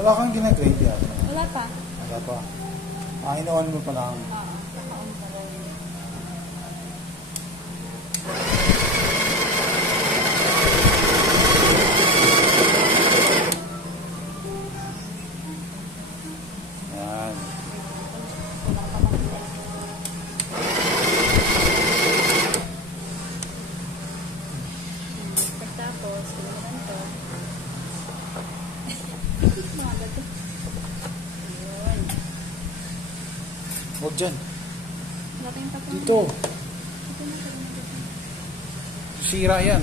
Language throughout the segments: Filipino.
Wala kang ginagrade yan. Wala pa. Wala pa. Inuwan mo pa lang. Oo, naka-on pa rin. Yan. Pagtapos, naman to. Mga gato. Yun. Huwag dyan. Wala tayong tapos. Dito. Sira yan.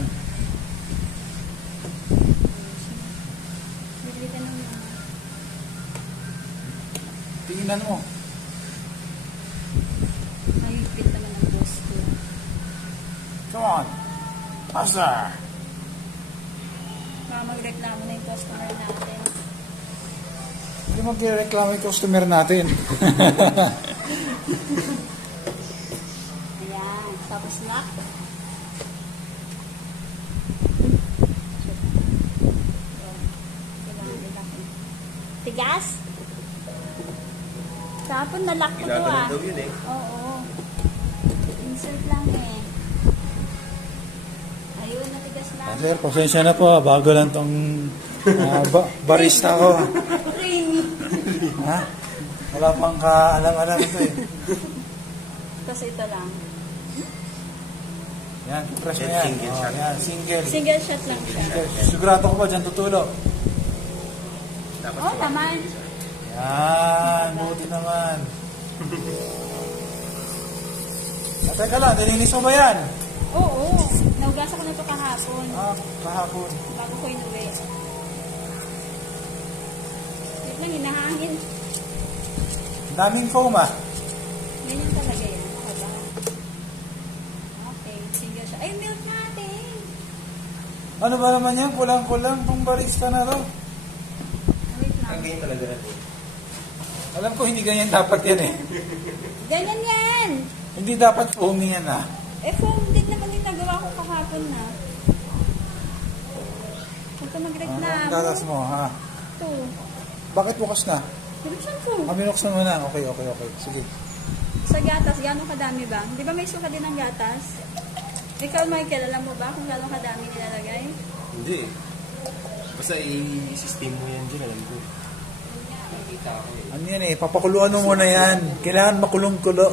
Bibili ka ng mga. Tingnan mo. Mahigpit naman ang boss ko. Come on. Asa. Baka magreklamo na yung customer natin. Hindi magreklamo yung customer natin. Ayan. Tapos lock. Tigas? Tapon na-lock ko to ah. daw yun eh. Oo. Insert lang eh. Ayun, natigas lang. Sir, pasensya na po. Bago lang tong barista ko. Creamy. Ha? Wala pang kaalam-alam ito eh. Kasi ito lang. Yan, press mo yan. Single shot. Yan, single. Single shot lang siya. Sigurado ko ba dyan tutulog? Dapat Oh, naman. Yan, buti naman. Teka lang, nilinis mo ba yan? Oo. Naugasan ko na ito kahapon. Kahapon. Bago ko inuwi. Wait lang, hinahangin. Daming foam ah. Ganyan talaga yan. Okay ba? Okay, single shot. Ay, milk natin. Ano ba naman yan? Kulang-kulang tong barista na to. Wait lang. ang ganyan talaga natin. Alam ko hindi ganyan dapat yan eh. Ganyan yan. Hindi dapat foamy yan ah. Eh, foam din naman yung nagawa ko kahapon na. Huwag ka magreklamo. Ang gatas mo ha? Ito. Bakit bukas na? Binuksan ko. Binuksan mo na. Okay. Sige. Sa gatas, gano'ng kadami ba? Di ba may suka din ng gatas? Ikaw, Michael, alam mo ba kung gano'ng kadami nilalagay? Hindi. Basta i-system mo yan dyan, alam ko. Nakita ko eh. Ano yan eh? Papakuluan mo muna yan. Kailangan makulong-kulo.